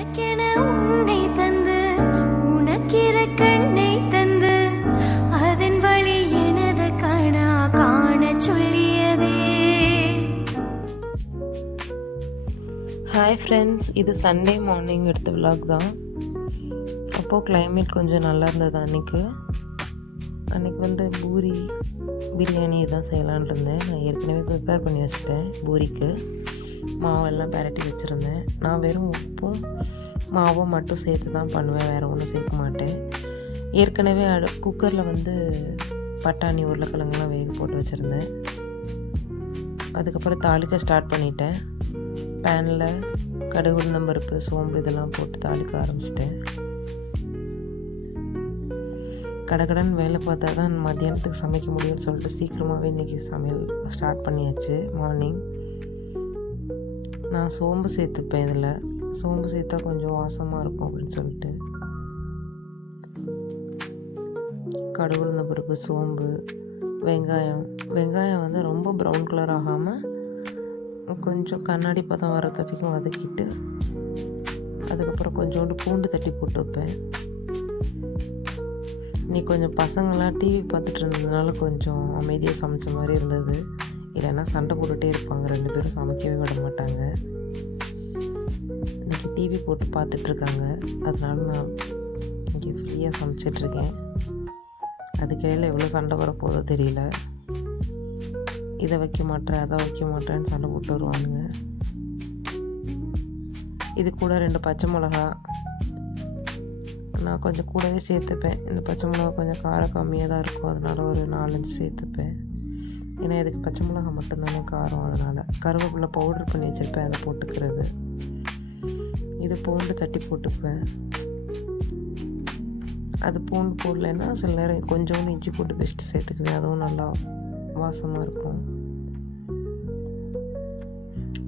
எனக்கென உன்னை தந்து உனக்கிற கண்ணை தந்து அதன் வழி எனது கணா காண சொல்லியதே. ஹாய் ஃப்ரெண்ட்ஸ், இது சண்டே மார்னிங் எடுத்த விலாக் தான். அப்போது கிளைமேட் கொஞ்சம் நல்லா இருந்தது. அன்றைக்கி வந்து பூரி பிரியாணி தான் செய்யலான் இருந்தேன். நான் ஏற்கனவே ப்ரிப்பேர் பண்ணி வச்சுட்டேன். பூரிக்கு மாவெல்லாம் பரட்டி வச்சுருந்தேன். நான் வெறும் உப்பும் மாவும் மட்டும் சேர்த்து தான் பண்ணுவேன், வேறு ஒன்றும் சேர்க்க மாட்டேன். ஏற்கனவே குக்கரில் வந்து பட்டாணி உருளைக்கிழங்குலாம் வேக போட்டு வச்சுருந்தேன். அதுக்கப்புறம் தாளிக்க ஸ்டார்ட் பண்ணிட்டேன். பேனில் கடுகு, உளுந்தம்பருப்பு, சோம்பு இதெல்லாம் போட்டு தாளிக்க ஆரம்பிச்சிட்டேன். கடகடன் வேலை பார்த்தா தான் மத்தியானத்துக்கு சமைக்க முடியும்னு சொல்லிட்டு சீக்கிரமாகவே இன்றைக்கி சமையல் ஸ்டார்ட் பண்ணியாச்சு. மார்னிங் நான் சோம்பு சேர்த்துப்பேன். இதில் சோம்பு சேர்த்தா கொஞ்சம் வாசமாக இருக்கும் அப்படின்னு சொல்லிட்டு கடுகு, உளுந்தம்பருப்பு, சோம்பு, வெங்காயம் வந்து ரொம்ப ப்ரௌன் கலர் ஆகாமல் கொஞ்சம் கண்ணாடி பதம் வர வரைக்கும் வதக்கிட்டு அதுக்கப்புறம் கொஞ்சோண்டு பூண்டு தட்டி போட்டு வைப்பேன். இன்றைக்கி கொஞ்சம் பசங்களாம் டிவி பார்த்துட்டு இருந்ததுனால கொஞ்சம் அமைதியாக சமைச்ச மாதிரி இருந்தது. இல்லைன்னா சண்டை போட்டுகிட்டே இருப்பாங்க, 2 பேரும் சமைக்கவே விட மாட்டாங்க. இன்றைக்கி டிவி போட்டு பார்த்துட்ருக்காங்க, அதனால நான் இங்கே ஃப்ரீயாக சமைச்சிட்ருக்கேன். அதுக்கிடையில் எவ்வளோ சண்டை வரப்போதோ தெரியல. இதை வைக்க மாட்டேன், அதை வைக்க மாட்டேன்னு சண்டை போட்டு வருவானுங்க. இது கூட 2 பச்சை மிளகா நான் கொஞ்சம் கூடவே சேர்த்துப்பேன். இந்த பச்சை மிளகா கொஞ்சம் காரம் கம்மியாக தான் இருக்கும், அதனால் ஒரு 4-5 சேர்த்துப்பேன். ஏன்னா இதுக்கு பச்சை மிளகா மட்டும்தானே காரம். அதனால் கருவேப்பிலை பவுடர் பண்ணி வச்சுருப்பேன், அதை போட்டுக்கிறது. இது பூண்டு தட்டி போட்டுப்பேன். அது பூண்டு போடலைன்னா சில நேரம் கொஞ்சோண்டு இஞ்சி போட்டு பெஸ்ட்டு சேர்த்துக்குவேன், அதுவும் நல்லா வாசமாக இருக்கும்.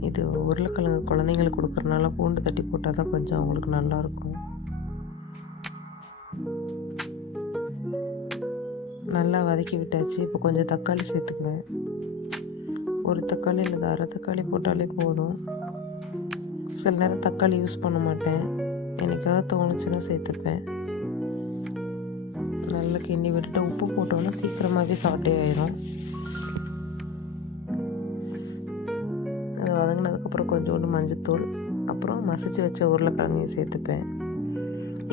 இது உருளைக்கிழங்கு குழந்தைங்களுக்கு கொடுக்குறனால பூண்டு தட்டி போட்டால் தான் கொஞ்சம் அவங்களுக்கு நல்லாயிருக்கும். நல்லா வதக்கி விட்டாச்சு. இப்போ கொஞ்சம் தக்காளி சேர்த்துக்குவேன். ஒரு தக்காளி இல்லை, அரை தக்காளி போட்டாலே போதும். சில நேரம் தக்காளி யூஸ் பண்ண மாட்டேன், எனக்காக தோணுச்சுன்னா சேர்த்துப்பேன். நல்லா கிண்டி விட்டுட்டு உப்பு போட்டோன்னா சீக்கிரமாகவே சாட்டே ஆயிடும். அது வதங்கினதுக்கப்புறம் கொஞ்சோண்டு மஞ்சத்தூள், அப்புறம் மசிச்சு வச்ச உருளைக்கிழங்கையும் சேர்த்துப்பேன்.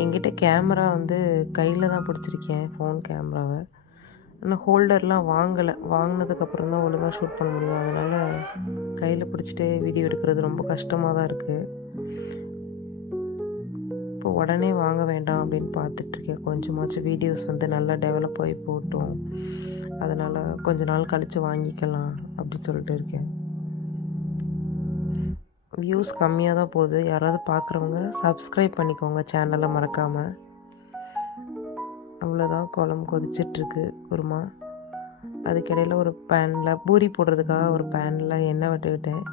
என்கிட்ட கேமரா வந்து கையில் தான் பிடிச்சிருக்கேன், ஃபோன் கேமராவை. ஆனால் ஹோல்டர்லாம் வாங்கினதுக்கப்புறம் தான் ஒழுங்காக ஷூட் பண்ண முடியும். அதனால் கையில் பிடிச்சிட்டு வீடியோ எடுக்கிறது ரொம்ப கஷ்டமாக தான் இருக்குது. இப்போ உடனே வாங்க வேண்டாம் அப்படின்னு பார்த்துட்ருக்கேன். கொஞ்சமாச்சும் வீடியோஸ் வந்து நல்லா டெவலப் ஆகி போட்டோம், அதனால் கொஞ்ச நாள் கழித்து வாங்கிக்கலாம் அப்படின்னு சொல்லிட்டு இருக்கேன். வியூஸ் கம்மியாக தான் போகுது. யாராவது பார்க்குறவங்க சப்ஸ்கிரைப் பண்ணிக்கோங்க சேனலை மறக்காமல். அவ்வளோதான், குழம்பு கொதிச்சிட்ருக்கு குருமா. அதுக்கிடையில் ஒரு பேனில் பூரி போடுறதுக்காக ஒரு பேனில் எண்ணெய் விட்டுக்கிட்டேன்.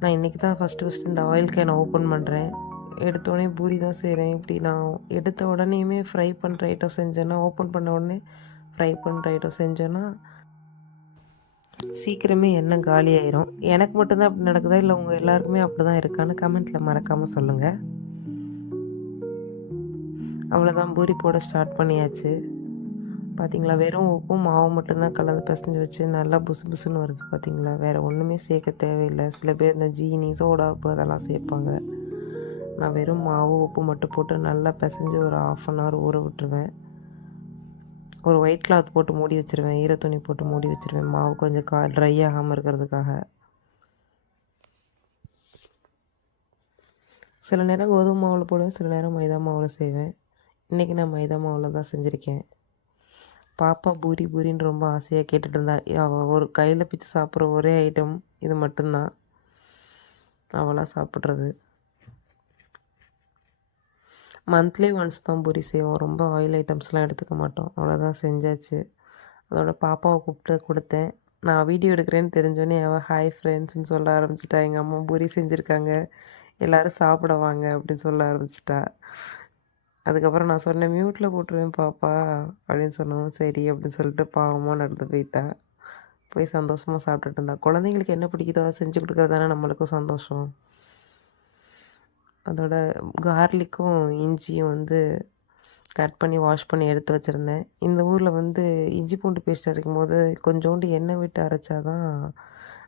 நான் இன்றைக்கி தான் ஃபஸ்ட்டு இந்த ஆயில் கேனை ஓப்பன் பண்ணுறேன். எடுத்தோடனே பூரி தான் செய்கிறேன். இப்படி நான் எடுத்த உடனேயுமே ஃப்ரை பண்ணுற ஐட்டம் செஞ்சேன்னா, ஓப்பன் பண்ண உடனே ஃப்ரை பண்ணுற ஐட்டம் செஞ்சேன்னா சீக்கிரமே எண்ணெய் காலி ஆயிரும். எனக்கு மட்டும்தான் அப்படி நடக்குதா இல்லை உங்கள் எல்லாருக்குமே அப்படி தான் இருக்கான்னு கமெண்ட்டில் மறக்காமல் சொல்லுங்கள். அவ்வளோதான், பூரி போட ஸ்டார்ட் பண்ணியாச்சு. பார்த்திங்களா, வெறும் உப்பும் மாவும் மட்டும்தான் கலந்து பிசைஞ்சு வச்சு நல்லா புசு புசுன்னு வருது. பார்த்திங்களா, வேறு ஒன்றுமே சேர்க்க தேவையில்லை. சில பேர் இந்த ஜீனி, சோடா உப்பு அதெல்லாம் சேர்ப்பாங்க. நான் வெறும் மாவு உப்பு மட்டும் போட்டு நல்லா பிசைஞ்சு ஒரு 1/2 hour ஊற விட்டுருவேன். ஒரு ஒயிட் கிளாத் போட்டு மூடி வச்சுருவேன், ஈரத்துணி போட்டு மூடி வச்சுருவேன், மாவு கொஞ்சம் ட்ரை ஆகாமல் இருக்கிறதுக்காக. சில நேரம் கோதுமை மாவில் போடுவேன், சில நேரம் மைதா மாவில் செய்வேன். இன்றைக்கி நான் மைதா மாவில் தான் செஞ்சுருக்கேன். பாப்பா பூரின்னு ரொம்ப ஆசையாக கேட்டுட்டு இருந்தா. அவள் ஒரு கையில் பிச்சு சாப்பிட்ற ஒரே ஐட்டம் இது மட்டும்தான், அவளாக சாப்பிட்றது. மந்த்லி ஒன்ஸ் தான் பூரி செய்வோம், ரொம்ப ஆயில் ஐட்டம்ஸ்லாம் எடுத்துக்க மாட்டோம். அவ்வளோதான், செஞ்சாச்சு. அதோட பாப்பாவை கூப்பிட்டு கொடுத்தேன். நான் வீடியோ எடுக்கிறேன்னு தெரிஞ்சோன்னே அவள் ஹாய் ஃப்ரெண்ட்ஸ்ன்னு சொல்ல ஆரம்பிச்சிட்டா. எங்கள் அம்மா பூரி செஞ்சுருக்காங்க, எல்லோரும் சாப்பிட வாங்க அப்படின்னு சொல்ல ஆரம்பிச்சிட்டா. அதுக்கப்புறம் நான் சொன்னேன், மியூட்டில் போட்டுருவேன் பாப்பா அப்படின்னு சொன்னோம். சரி அப்படின்னு சொல்லிட்டு பாவமாக நடந்து போயிட்டா. போய் சந்தோஷமாக சாப்பிட்டுட்டு இருந்தா. குழந்தைங்களுக்கு என்ன பிடிக்குதோ அதை செஞ்சு கொடுக்குறது தானே நம்மளுக்கும் சந்தோஷம். அதோட கார்லிக்கும் இஞ்சியும் வந்து கட் பண்ணி வாஷ் பண்ணி எடுத்து வச்சுருந்தேன். இந்த ஊரில் வந்து இஞ்சி பூண்டு பேஸ்ட் அரைக்கும்போது கொஞ்சோண்டு எண்ணெய் விட்டு அரைச்சா தான்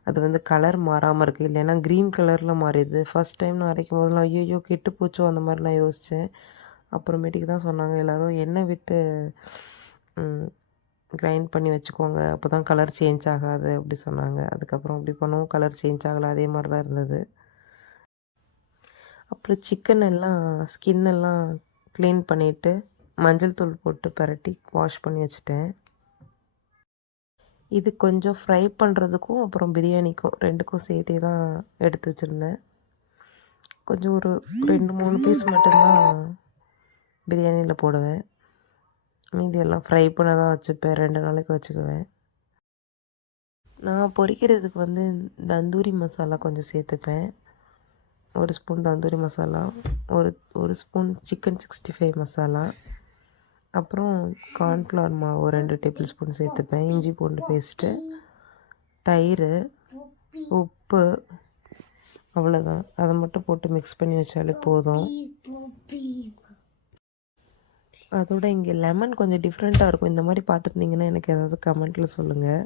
அது வந்து கலர் மாறாமல் இருக்குது. இல்லைன்னா க்ரீன் கலரில் மாறிடுது. ஃபஸ்ட் டைம் நான் அரைக்கும் போதெல்லாம் ஐயோ கெட்டு போச்சோ அந்த மாதிரி நான் யோசித்தேன். அப்புறமேட்டுக்கு தான் சொன்னாங்க எல்லோரும் எண்ணெய் விட்டு கிரைண்ட் பண்ணி வச்சுக்கோங்க, அப்போ தான் கலர் சேஞ்ச் ஆகாது அப்படி சொன்னாங்க. அதுக்கப்புறம் அப்படி பண்ணவும் கலர் சேஞ்ச் ஆகலை, அதே மாதிரி தான் இருந்தது. அப்புறம் சிக்கன் எல்லாம் ஸ்கின் எல்லாம் க்ளீன் பண்ணிவிட்டு மஞ்சள் தூள் போட்டு பரட்டி வாஷ் பண்ணி வச்சுட்டேன். இது கொஞ்சம் ஃப்ரை பண்ணுறதுக்கும் அப்புறம் பிரியாணிக்கும் ரெண்டுக்கும் சேர்த்தே தான் எடுத்து வச்சுருந்தேன். கொஞ்சம் ஒரு 2-3 பீஸ் மட்டும்தான் பிரியாணியில் போடுவேன். மீதி எல்லாம் ஃப்ரை பண்ண தான் வச்சுப்பேன், 2 நாளைக்கு வச்சுக்குவேன். நான் பொரிக்கிறதுக்கு வந்து தந்தூரி மசாலா கொஞ்சம் சேர்த்துப்பேன். 1 ஸ்பூன் தந்தூரி மசாலா, ஒரு ஸ்பூன் சிக்கன் 65 மசாலா, அப்புறம் கார்ன்ஃப்ளவர் மாவு 2 டேபிள் ஸ்பூன் சேர்த்துப்பேன். இஞ்சி பூண்டு பேஸ்ட்டு, தயிர், உப்பு, அவ்வளோதான். அதை மட்டும் போட்டு மிக்ஸ் பண்ணி வச்சாலே போதும். அதோட இங்கே லெமன் கொஞ்சம் டிஃப்ரெண்ட்டாக இருக்கும். இந்த மாதிரி பார்த்துருந்தீங்கன்னா எனக்கு ஏதாவது கமெண்ட்டில் சொல்லுங்கள்.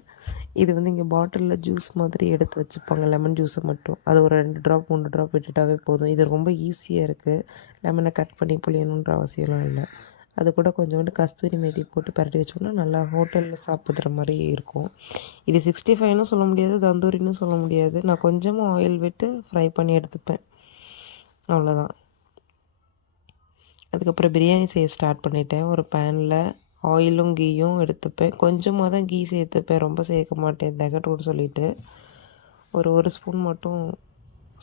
இது வந்து இங்கே பாட்டிலில் ஜூஸ் மாதிரி எடுத்து வச்சுப்பாங்க, லெமன் ஜூஸை மட்டும். அது ஒரு 2 ட்ராப் 3 ட்ராப் விட்டுட்டாவே போதும். இது ரொம்ப ஈஸியாக இருக்குது. லெமனை கட் பண்ணி புளியணுன்ற அவசியம்லாம் இல்லை. அது கூட கொஞ்சோண்டு கஸ்தூரி மேத்தி போட்டு பரட்டி வச்சோம்னா நல்லா ஹோட்டலில் சாப்பிட்ற மாதிரி இருக்கும். இது 65ன்னு சொல்ல முடியாது, தந்தூரின்னு சொல்ல முடியாது. நான் கொஞ்சமாக ஆயில் விட்டு ஃப்ரை பண்ணி எடுத்துப்பேன், அவ்வளோதான். அதுக்கப்புறம் பிரியாணி செய்ய ஸ்டார்ட் பண்ணிட்டேன். ஒரு பேனில் ஆயிலும் கீயும் எடுத்துப்பேன். கொஞ்சமாக தான் கீ சேர்த்துப்பேன், ரொம்ப சேர்க்க மாட்டேன் திகட்டும்னு சொல்லிவிட்டு. ஒரு ஸ்பூன் மட்டும்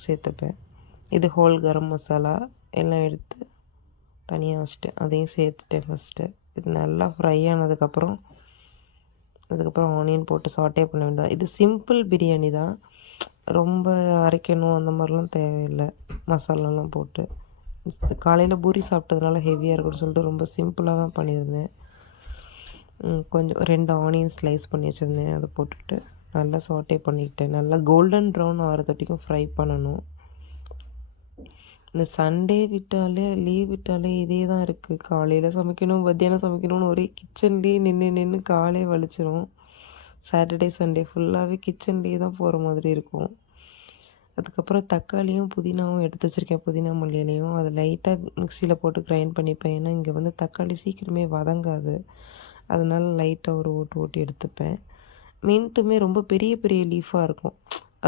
சேர்த்துப்பேன். இது ஹோல் கரம் மசாலா எல்லாம் எடுத்து தனியாக வச்சுட்டேன், அதையும் சேர்த்துட்டேன் ஃபஸ்ட்டு. இது நல்லா ஃப்ரை ஆனதுக்கப்புறம் அதுக்கப்புறம் ஆனியன் போட்டு சாட்டே பண்ண வேண்டியது. இது சிம்பிள் பிரியாணி தான், ரொம்ப அரைக்கணும் அந்த மாதிரிலாம் தேவையில்லை. மசாலாலாம் போட்டு காலையில் பூரி சாப்பிட்டதுனால ஹெவியாக இருக்குன்னு சொல்லிட்டு ரொம்ப சிம்பிளாக தான் பண்ணியிருந்தேன். கொஞ்சம் 2 ஆனியன் ஸ்லைஸ் பண்ணி வச்சுருந்தேன், அதை போட்டுட்டு நல்லா சாட்டே பண்ணிக்கிட்டேன். நல்லா கோல்டன் ப்ரௌன் ஆகிறதொட்டிக்கும் ஃப்ரை பண்ணணும். இந்த சண்டே விட்டாலே லீவ் விட்டாலே இதே தான் இருக்குது. காலையில் சமைக்கணும், மத்தியானம் சமைக்கணும்னு ஒரே கிச்சன்லேயே நின்று காலே வலிச்சிடும். சாட்டர்டே சண்டே ஃபுல்லாகவே கிச்சன்லேயே தான் போகிற மாதிரி இருக்கும். அதுக்கப்புறம் தக்காளியும் புதினாவும் எடுத்து வச்சுருக்கேன், புதினா மல்லியிலையும். அதை லைட்டாக மிக்சியில் போட்டு கிரைண்ட் பண்ணிப்பேன். ஏன்னா இங்கே வந்து தக்காளி சீக்கிரமே வதங்காது, அதனால் லைட்டாக ஒரு ஓட்டி எடுத்துப்பேன். மின்ட்டுமே ரொம்ப பெரிய பெரிய லீஃபாக இருக்கும்,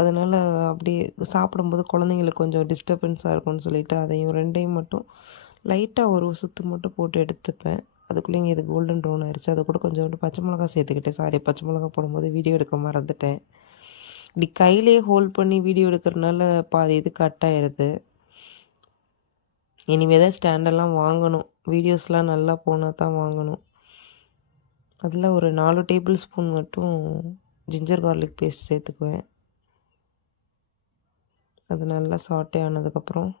அதனால் அப்படியே சாப்பிடும்போது குழந்தைங்களுக்கு கொஞ்சம் டிஸ்டர்பன்ஸாக இருக்கும்னு சொல்லிவிட்டு அதையும் 2ஐயும் மட்டும் லைட்டாக ஒரு சுற்று மட்டும் போட்டு எடுத்துப்பேன். அதுக்குள்ளேங்க இது கோல்டன் ப்ரௌன் ஆயிடுச்சு. அதை கூட கொஞ்சோண்டு பச்சை மிளகா சேர்த்துக்கிட்டேன். சாரி, பச்சை மிளகா போடும்போது வீடியோ எடுக்க மறந்துட்டேன். இப்படி கையிலே ஹோல்ட் பண்ணி வீடியோ எடுக்கிறதுனால பாதி இது கட் ஆயிடுது. இனிமேல் தான் ஸ்டாண்டெல்லாம் வாங்கணும், வீடியோஸ்லாம் நல்லா போனால் தான் வாங்கணும். அதில் ஒரு 4 டேபிள் ஸ்பூன் மட்டும் ஜிஞ்சர் கார்லிக் பேஸ்ட் சேர்த்துக்குவேன். அது நல்லா சாட்டே ஆனதுக்கப்புறம்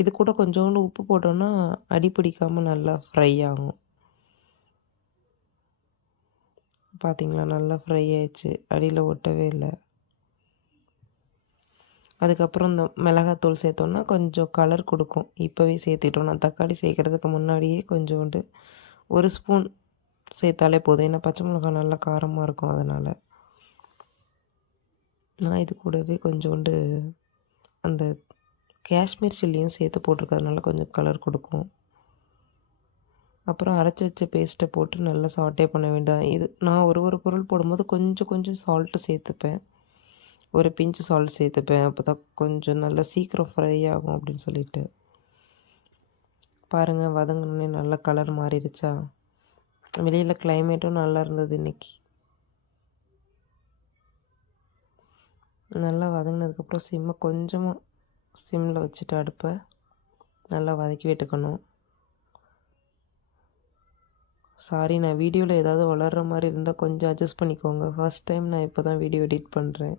இது கூட கொஞ்சோண்டு உப்பு போட்டோன்னா அடி பிடிக்காமல் நல்லா ஃப்ரை ஆகும். பார்த்திங்களா, நல்லா ஃப்ரை ஆயிடுச்சு, அடியில் ஒட்டவே இல்லை. அதுக்கப்புறம் இந்த மிளகாத்தூள் சேர்த்தோன்னா கொஞ்சம் கலர் கொடுக்கும். இப்போவே சேர்த்துக்கிட்டோம். நான் தக்காளி சேர்க்குறதுக்கு முன்னாடியே கொஞ்சோண்டு 1 ஸ்பூன் சேர்த்தாலே போதும். ஏன்னா பச்சை மிளகாய் நல்லா காரமாக இருக்கும், அதனால். நான் இது கூடவே கொஞ்சோண்டு அந்த காஷ்மீர் சில்லியும் சேர்த்து போட்டிருக்கிறதுனால கொஞ்சம் கலர் கொடுக்கும். அப்புறம் அரைச்சி வச்ச பேஸ்ட்டை போட்டு நல்லா சாட்டே பண்ண வேண்டாம். இது நான் ஒரு பொருள் போடும்போது கொஞ்சம் சால்ட்டு சேர்த்துப்பேன், ஒரு பிஞ்சு சால்ட் சேர்த்துப்பேன். அப்போ தான் கொஞ்சம் நல்லா சீக்கிரம் ஃப்ரை ஆகும் அப்படின்னு சொல்லிட்டு. பாருங்கள், வதங்கினோடனே நல்லா கலர் மாறிடுச்சா. வெளியில் கிளைமேட்டும் நல்லா இருந்தது இன்றைக்கி. நல்லா வதங்கினதுக்கப்புறம் கொஞ்சமாக சிம்மில் வச்சுட்டு அடுப்பை நல்லா வதக்கி விட்டுக்கணும். சாரி, நான் வீடியோவில் ஏதாவது வளர்கிற மாதிரி இருந்தால் கொஞ்சம் அட்ஜஸ்ட் பண்ணிக்கோங்க. ஃபஸ்ட் டைம் நான் இப்போ தான் வீடியோ எடிட் பண்ணுறேன்,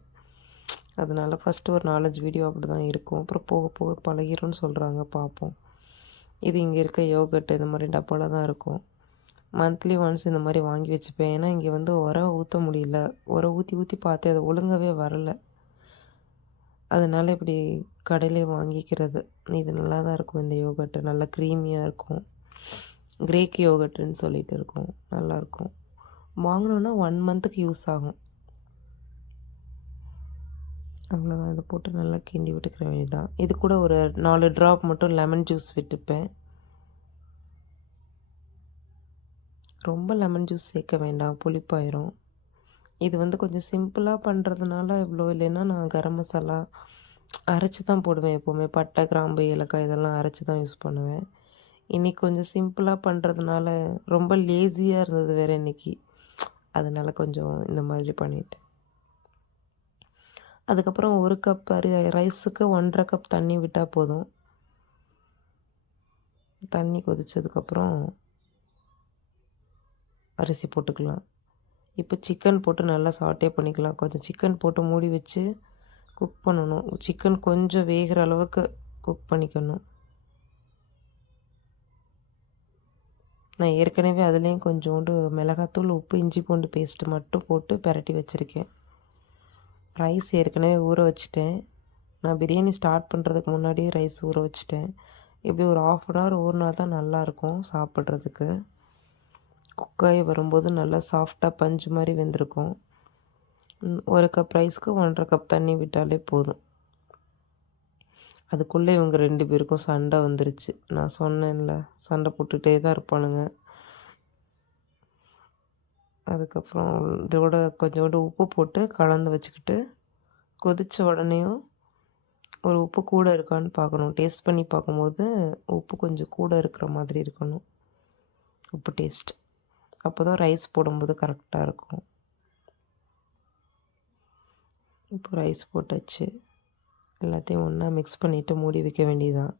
அதனால் ஃபஸ்ட்டு ஒரு 4-5 வீடியோ அப்படி தான் இருக்கும். அப்புறம் போக போக பழகிரும்னு சொல்கிறாங்க, பார்ப்போம். இது இங்கே இருக்க யோகட் இந்த மாதிரி டப்பாவில் தான் இருக்கும். மந்த்லி ஒன்ஸ் இந்த மாதிரி வாங்கி வச்சுப்பேன். ஏன்னா இங்கே வந்து உரம் ஊற்ற முடியல, உரம் ஊற்றி பார்த்தேன், அது ஒழுங்காகவே வரலை. அதனால இப்படி கடையிலே வாங்கிக்கிறது. இது நல்லா தான் இருக்கும் இந்த யோகர்ட்டு. நல்லா க்ரீமியாக இருக்கும். கிரேக் யோகர்ட்டுன்னு சொல்லிட்டு இருக்கும். நல்லாயிருக்கும். வாங்கினோன்னா 1 மந்த்துக்கு யூஸ் ஆகும். அவ்வளோதான். இதை போட்டு நல்லா கிண்டி விட்டுக்கிற வேண்டியதான். இது கூட ஒரு 4 ட்ராப் மட்டும் லெமன் ஜூஸ் விட்டுப்பேன். ரொம்ப லெமன் ஜூஸ் சேர்க்க வேண்டாம், புளிப்பாயிரும். இது வந்து கொஞ்சம் சிம்பிளாக பண்ணுறதுனால இவ்வளோ, இல்லைன்னா நான் கரம் மசாலா அரைச்சி தான் போடுவேன் எப்போவுமே. பட்டை, கிராம்பு, ஏலக்காய் இதெல்லாம் அரைச்சி தான் யூஸ் பண்ணுவேன். இன்றைக்கி கொஞ்சம் சிம்பிளாக பண்ணுறதுனால ரொம்ப லேசியாக இருந்தது வேறு இன்றைக்கி. அதனால் கொஞ்சம் இந்த மாதிரி பண்ணிட்டேன். அதுக்கப்புறம் 1 கப் ரைஸுக்கு 1.5 கப் தண்ணி விட்டால் போதும். தண்ணி கொதிச்சதுக்கப்புறம் அரிசி போட்டுக்கலாம். இப்போ சிக்கன் போட்டு நல்லா சாட்டே பண்ணிக்கலாம். கொஞ்சம் சிக்கன் போட்டு மூடி வச்சு குக் பண்ணணும். சிக்கன் கொஞ்சம் வேகிற அளவுக்கு குக் பண்ணிக்கணும். நான் ஏற்கனவே அதுலேயும் கொஞ்சோண்டு மிளகாத்தூள், உப்பு, இஞ்சி பூண்டு பேஸ்ட்டு மட்டும் போட்டு பிரட்டி வச்சுருக்கேன். ரைஸ் ஏற்கனவே ஊற வச்சுட்டேன். நான் பிரியாணி ஸ்டார்ட் பண்ணுறதுக்கு முன்னாடியே ரைஸ் ஊற வச்சுட்டேன். இப்படி ஒரு 1/2 அன் ஹவர் ஊறினா தான் நல்லாயிருக்கும் சாப்பிட்றதுக்கு. குக்காகி வரும்போது நல்லா சாஃப்டாக பஞ்சு மாதிரி வெந்திருக்கும். 1 கப் ரைஸ்க்கு 1.5 கப் தண்ணி விட்டாலே போதும். அதுக்குள்ளே இவங்க 2 பேருக்கும் சண்டை வந்துருச்சு. நான் சொன்னேன்ல, சண்டை போட்டுகிட்டே தான் இருப்பானுங்க. அதுக்கப்புறம் இதோட கொஞ்சோண்டு உப்பு போட்டு கலந்து வச்சுக்கிட்டு கொதித்த உடனேயும் ஒரு உப்பு கூட இருக்கான்னு பார்க்கணும். டேஸ்ட் பண்ணி பார்க்கும்போது உப்பு கொஞ்சம் கூட இருக்கிற மாதிரி இருக்கணும், உப்பு டேஸ்ட். அப்போ தான் ரைஸ் போடும்போது கரெக்டாக இருக்கும். இப்போ ரைஸ் போட்டாச்சு. எல்லாத்தையும் ஒன்றா மிக்ஸ் பண்ணிவிட்டு மூடி வைக்க வேண்டியதுதான்.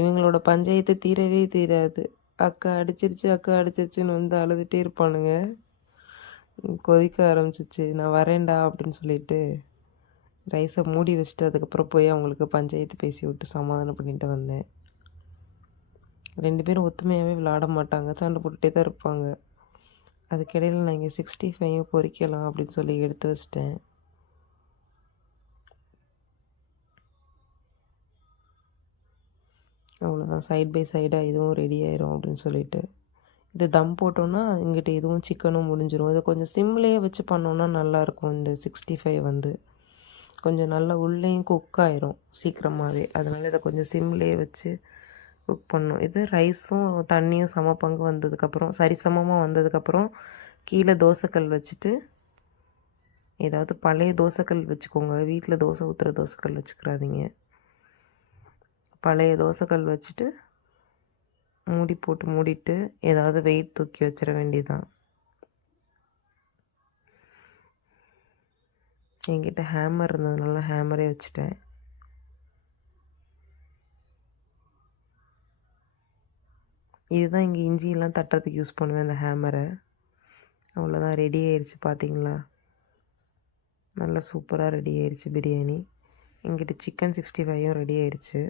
இவங்களோட பஞ்சாயத்து தீரவே தீராது. அக்கா அடிச்சிருச்சு, அக்கா அடிச்சிருச்சுன்னு வந்து அழுதுகிட்டே இருப்பானுங்க. கொதிக்க ஆரம்பிச்சிச்சு. நான் வரேன்டா அப்படின்னு சொல்லிட்டு ரைஸை மூடி வச்சுட்டு அதுக்கப்புறம் போய் அவங்களுக்கு பஞ்சாயத்து பேசி விட்டு சமாதானம் பண்ணிட்டு வந்தேன். 2 பேரும் ஒத்துமையாகவே விளையாட மாட்டாங்க, சண்டை போட்டுகிட்டே தான் இருப்பாங்க. அதுக்கிடையில் நான் இங்கே 65 பொரிக்கலாம் அப்படின்னு சொல்லி எடுத்து வச்சிட்டேன். அவ்வளோதான், சைட் பை சைடாக இதுவும் ரெடி ஆயிரும் அப்படின்னு சொல்லிட்டு இது தம் போட்டோன்னா இங்கிட்ட இதுவும் சிக்கனும் முடிஞ்சிடும். இதை கொஞ்சம் சிம்லேயே வச்சு பண்ணோன்னா நல்லாயிருக்கும். இந்த 65 வந்து கொஞ்சம் நல்லா உள்ளேயும் குக் ஆயிரும் சீக்கிரமாகவே. அதனால் இதை கொஞ்சம் சிம்லேயே வச்சு குக் பண்ணணும். இது ரைஸும் தண்ணியும் சம பங்கு வந்ததுக்கப்புறம், சரிசமமாக வந்ததுக்கப்புறம் கீழே தோசைக்கல் வச்சுட்டு, ஏதாவது பழைய தோசைக்கல் வச்சுக்கோங்க. வீட்டில் தோசை ஊற்றுற தோசைக்கல் வச்சுக்கிறாதீங்க. பழைய தோசைக்கல் வச்சுட்டு மூடி போட்டு மூடிட்டு ஏதாவது வெயிட் தூக்கி வச்சிட வேண்டியதுதான். என்கிட்ட ஹேமர் இருந்ததுனால ஹேமரே வச்சுட்டேன். இதுதான் இங்கே இஞ்சியெல்லாம் தட்டுறதுக்கு யூஸ் பண்ணுவேன், இந்த ஹேமரை. அவ்வளோதான், ரெடி ஆயிடுச்சு. பார்த்தீங்களா, நல்லா சூப்பராக ரெடி ஆயிடுச்சு பிரியாணி. எங்கிட்ட சிக்கன் 65யும் ரெடி ஆயிடுச்சு.